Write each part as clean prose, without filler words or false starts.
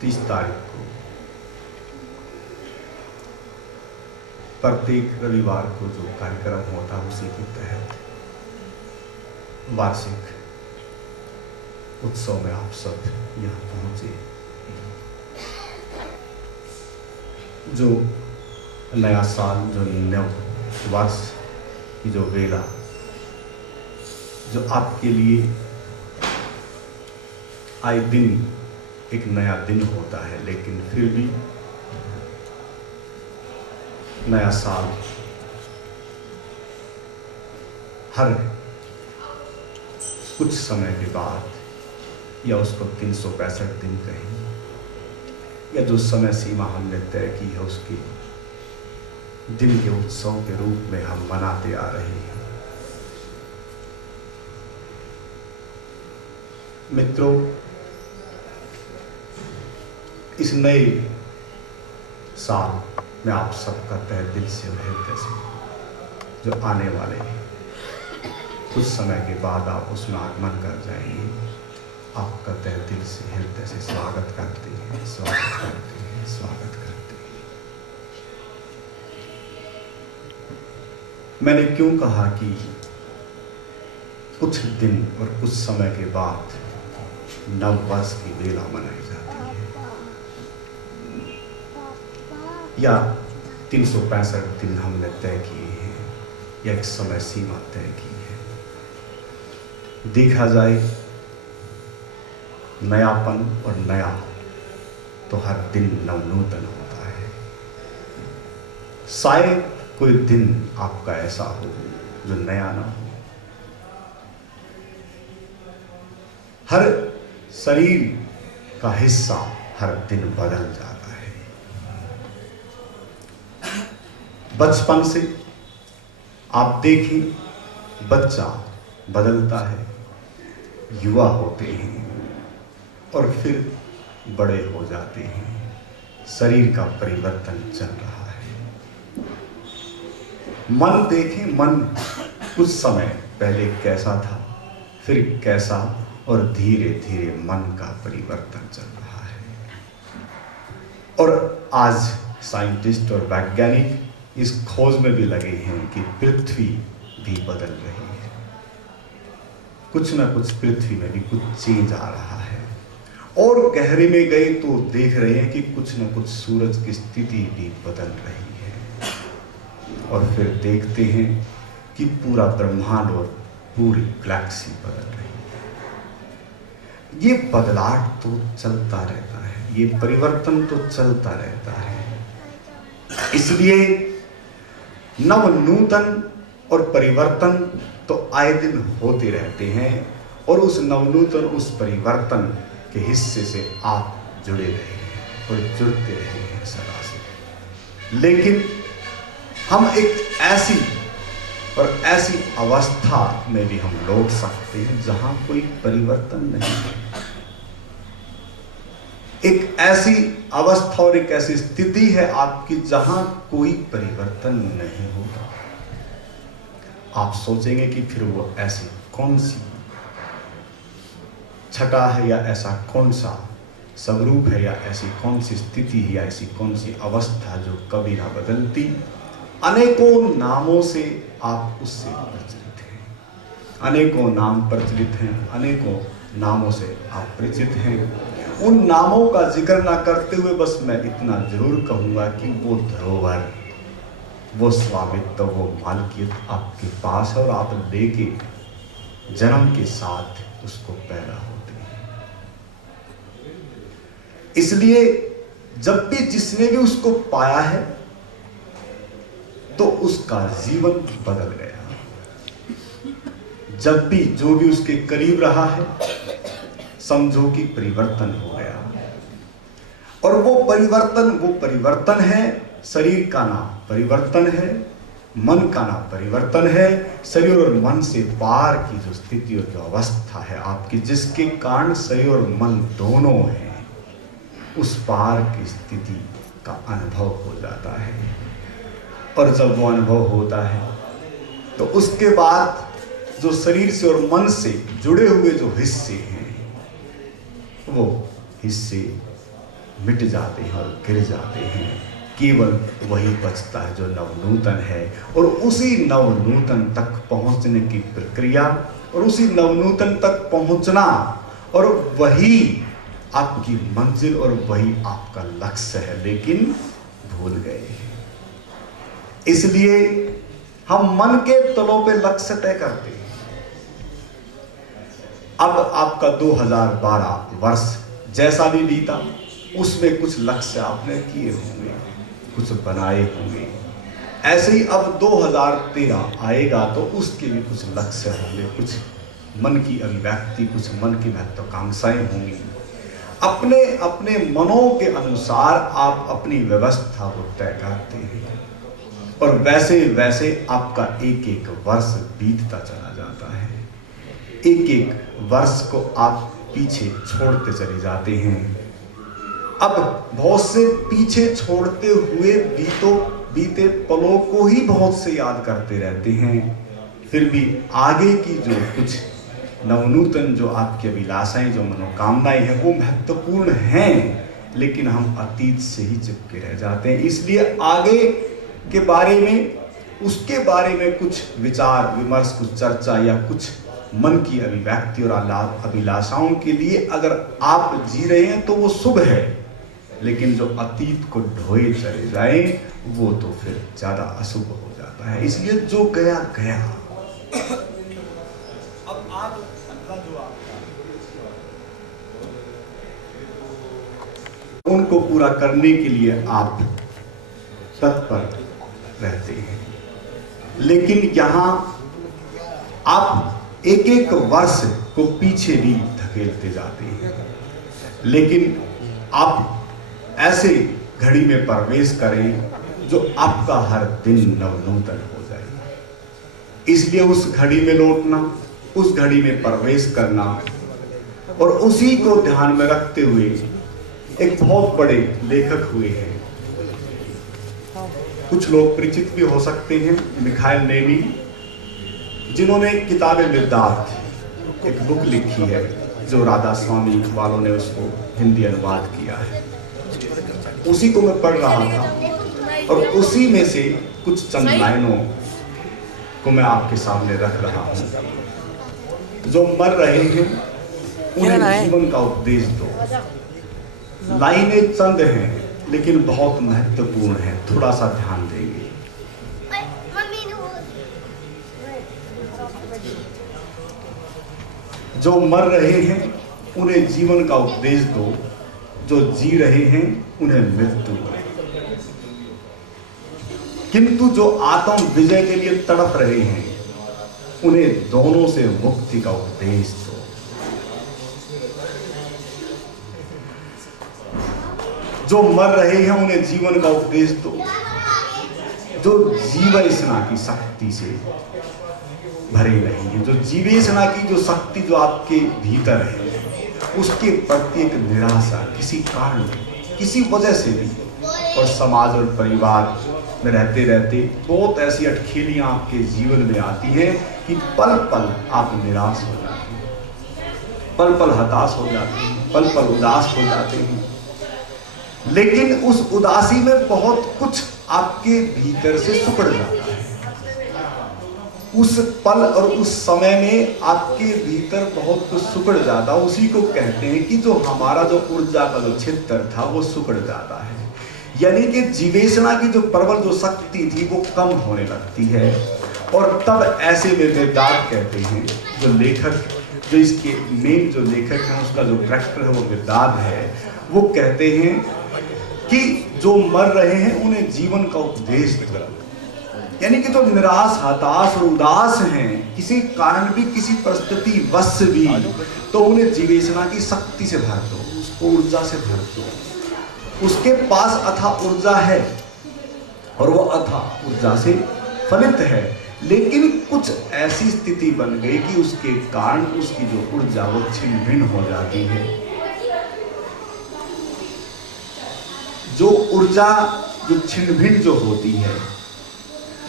30 तारीख को प्रत्येक रविवार को जो कार्यक्रम होता है उसी के तहत वार्षिक उत्सव में आप सब यहाँ पहुंचे। जो नया साल, जो नव वर्ष की जो वेला, जो आपके लिए आए दिन एक नया दिन होता है, लेकिन फिर भी नया साल हर कुछ समय के बाद, या उसको 365 दिन कहें, या जो समय सीमा हमने तय की है उसके दिन के उत्सव के रूप में हम मनाते आ रहे हैं। मित्रों, इस नए साल में आप सबका तहे दिल से और हृदय से जो आने वाले हैं, कुछ समय के बाद आप उसमें आगमन कर जाएंगे, आपका तहे दिल से हृदय से स्वागत करते हैं, स्वागत करते हैं, स्वागत करते हैं। मैंने क्यों कहा कि कुछ दिन और कुछ समय के बाद नव वर्ष की वेला मनाई जाती है, या 365 दिन हमने तय किए हैं, या एक समय सीमा तय की है। देखा जाए नयापन और नया तो हर दिन नवनूतन होता है। शायद कोई दिन आपका ऐसा हो जो नया ना हो। हर शरीर का हिस्सा हर दिन बदल जाता है। बचपन से आप देखें, बच्चा बदलता है, युवा होते हैं और फिर बड़े हो जाते हैं। शरीर का परिवर्तन चल रहा है। मन देखें, मन कुछ समय पहले कैसा था, फिर कैसा, और धीरे धीरे मन का परिवर्तन चल रहा है। और आज साइंटिस्ट और वैज्ञानिक इस खोज में भी लगे हैं कि पृथ्वी भी बदल रही है। कुछ ना कुछ पृथ्वी में भी कुछ चेंज आ रहा है। और गहरे में गए तो देख रहे हैं कि कुछ न कुछ सूरज की स्थिति भी बदल रही है। और फिर देखते हैं कि पूरा ब्रह्मांड और पूरी गैलेक्सी बदल रही है। ये बदलाव तो चलता रहता है, ये परिवर्तन तो चलता रहता है। इसलिए नवनूतन और परिवर्तन तो आए दिन होते रहते हैं, और उस नवनूतन, उस परिवर्तन के हिस्से से आप जुड़े रहे हैं और जुड़ते रहे हैं सदा से। लेकिन हम एक ऐसी और ऐसी अवस्था में भी हम लौट सकते हैं जहां कोई परिवर्तन नहीं है। एक ऐसी अवस्था और एक ऐसी स्थिति है आपकी जहां कोई परिवर्तन नहीं होगा। आप सोचेंगे कि फिर वो ऐसी कौन सी छटा है, या ऐसा कौन सा स्वरूप है, या ऐसी कौन सी स्थिति है, या ऐसी कौन सी अवस्था जो कभी ना बदलती। अनेकों नामों से आप उससे परिचित हैं, अनेकों नाम प्रचलित हैं, अनेकों नामों से आप परिचित हैं। उन नामों का जिक्र ना करते हुए बस मैं इतना जरूर कहूंगा कि वो धरोहर, वो स्वामित्व, वो मालकियत आपके पास है, और आप लेके जन्म के साथ उसको पैदा होते हैं। इसलिए जब भी जिसने भी उसको पाया है तो उसका जीवन बदल गया। जब भी जो भी उसके करीब रहा है, समझो कि परिवर्तन हो गया। और वो परिवर्तन है। शरीर का नाम परिवर्तन है, मन का नाम परिवर्तन है। शरीर और मन से पार की जो स्थिति और जो अवस्था है आपकी, जिसके कारण शरीर और मन दोनों हैं, उस पार की स्थिति का अनुभव हो जाता है। और जब वो अनुभव होता है तो उसके बाद जो शरीर से और मन से जुड़े हुए जो हिस्से हैं, वो हिस्से मिट जाते हैं और गिर जाते हैं। केवल वही बचता है जो नवनूतन है, और उसी नवनूतन तक पहुंचने की प्रक्रिया और उसी नवनूतन तक पहुंचना, और वही आपकी मंजिल और वही आपका लक्ष्य है, लेकिन भूल गए हैं। इसलिए हम मन के तलों पे लक्ष्य तय करते हैं। अब आपका 2012 वर्ष जैसा भी बीता, उसमें कुछ लक्ष्य आपने किए होंगे, कुछ बनाए होंगे। ऐसे ही अब 2013 आएगा तो उसके भी कुछ लक्ष्य होंगे, कुछ मन की अभिव्यक्ति, कुछ मन की महत्वाकांक्षाएं होंगी। अपने अपने मनों के अनुसार आप अपनी व्यवस्था को तय करते हैं, और वैसे वैसे आपका एक एक वर्ष बीतता चला जाता है। एक एक वर्ष को आप पीछे छोड़ते चले जाते हैं। अब बहुत से पीछे छोड़ते हुए बीते पलों को ही बहुत से याद करते रहते हैं। फिर भी आगे की जो कुछ नवनूतन जो आपकी अभिलाषाएं, जो मनोकामनाएं हैं, वो महत्वपूर्ण हैं, लेकिन हम अतीत से ही चिपके रह जाते हैं। इसलिए आगे के बारे में, उसके बारे में कुछ विचार विमर्श, कुछ चर्चा या कुछ मन की अभिव्यक्ति और अभिलाषाओं के लिए अगर आप जी रहे हैं तो वो शुभ है, लेकिन जो अतीत को ढोए चले जाए वो तो फिर ज्यादा अशुभ हो जाता है। इसलिए जो गया गया। अब आप उनको पूरा करने के लिए आप तत्पर रहते हैं, लेकिन यहां आप एक एक वर्ष को पीछे भी धकेलते जाते हैं। लेकिन आप ऐसे घड़ी में प्रवेश करें जो आपका हर दिन नवनूतन हो जाए। इसलिए उस घड़ी में लौटना, उस घड़ी में प्रवेश करना, और उसी को ध्यान में रखते हुए एक बहुत बड़े लेखक हुए हैं, कुछ लोग परिचित भी हो सकते हैं, मिखाइल नेमी, जिन्होंने किताबे मिर्दात एक बुक लिखी है, जो राधा स्वामी वालों ने उसको हिंदी अनुवाद किया है। उसी को मैं पढ़ रहा था और उसी में से कुछ चंद लाइनों को मैं आपके सामने रख रहा हूं। जो मर रहे हैं उन्हें जीवन का उपदेश दो। लाइनें चंद हैं लेकिन बहुत महत्वपूर्ण है, थोड़ा सा ध्यान देंगे। जो मर रहे हैं उन्हें जीवन का उपदेश दो, जो जी रहे हैं उन्हें मृत्यु दो। किंतु जो आत्म विजय के लिए तड़प रहे हैं उन्हें दोनों से मुक्ति का उपदेश दो। जो मर रहे हैं उन्हें जीवन का उपदेश दो, जो जीवेशना की शक्ति से भरे नहीं है, जो जीवेशना की जो शक्ति जो आपके भीतर है, उसके प्रति एक निराशा किसी कारण, किसी वजह से भी, और समाज और परिवार में रहते रहते बहुत ऐसी अटखेलियां आपके जीवन में आती हैं कि पल पल आप निराश हो जाते हैं, पल पल हताश हो जाते हैं, पल पल उदास हो जाते हैं। लेकिन उस उदासी में बहुत कुछ आपके भीतर से सिकुड़ जाता है। उस पल और उस समय में आपके भीतर बहुत कुछ सिकुड़ जाता है। उसी को कहते हैं कि जो हमारा जो ऊर्जा का जो क्षेत्र था वो सिकुड़ जाता है, यानी कि जीवेशना की जो प्रबल जो शक्ति थी वो कम होने लगती है। और तब ऐसे में मिर्दात कहते हैं, जो लेखक, जो इसके मेन जो लेखक हैं उसका जो कैरेक्टर है वो मिर्दात है, वो कहते हैं कि जो मर रहे हैं उन्हें जीवन का उपदेश दो। यानी कि जो निराश, हताश और उदास हैं किसी कारण भी, किसी परिस्थिति वश भी, तो उन्हें जीवेशना की शक्ति से भर दो, उसको ऊर्जा से भर दो। उसके पास अथाह ऊर्जा है और वो अथाह ऊर्जा से फलित है, लेकिन कुछ ऐसी स्थिति बन गई कि उसके कारण उसकी जो ऊर्जा वो छिन्न भिन्न हो जाती है। जो ऊर्जा जो छिन्न भिन्न जो होती है,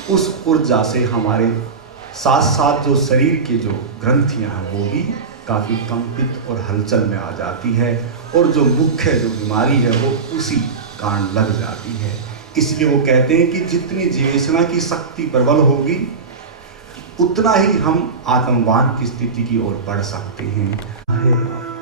उस ऊर्जा से हमारे साथ साथ जो शरीर के जो ग्रंथियां हैं वो भी काफ़ी कंपित और हलचल में आ जाती है और जो मुख्य जो बीमारी है वो उसी कारण लग जाती है। इसलिए वो कहते हैं कि जितनी जिवेशना की शक्ति प्रबल होगी उतना ही हम आत्मवान की स्थिति की ओर बढ़ सकते हैं।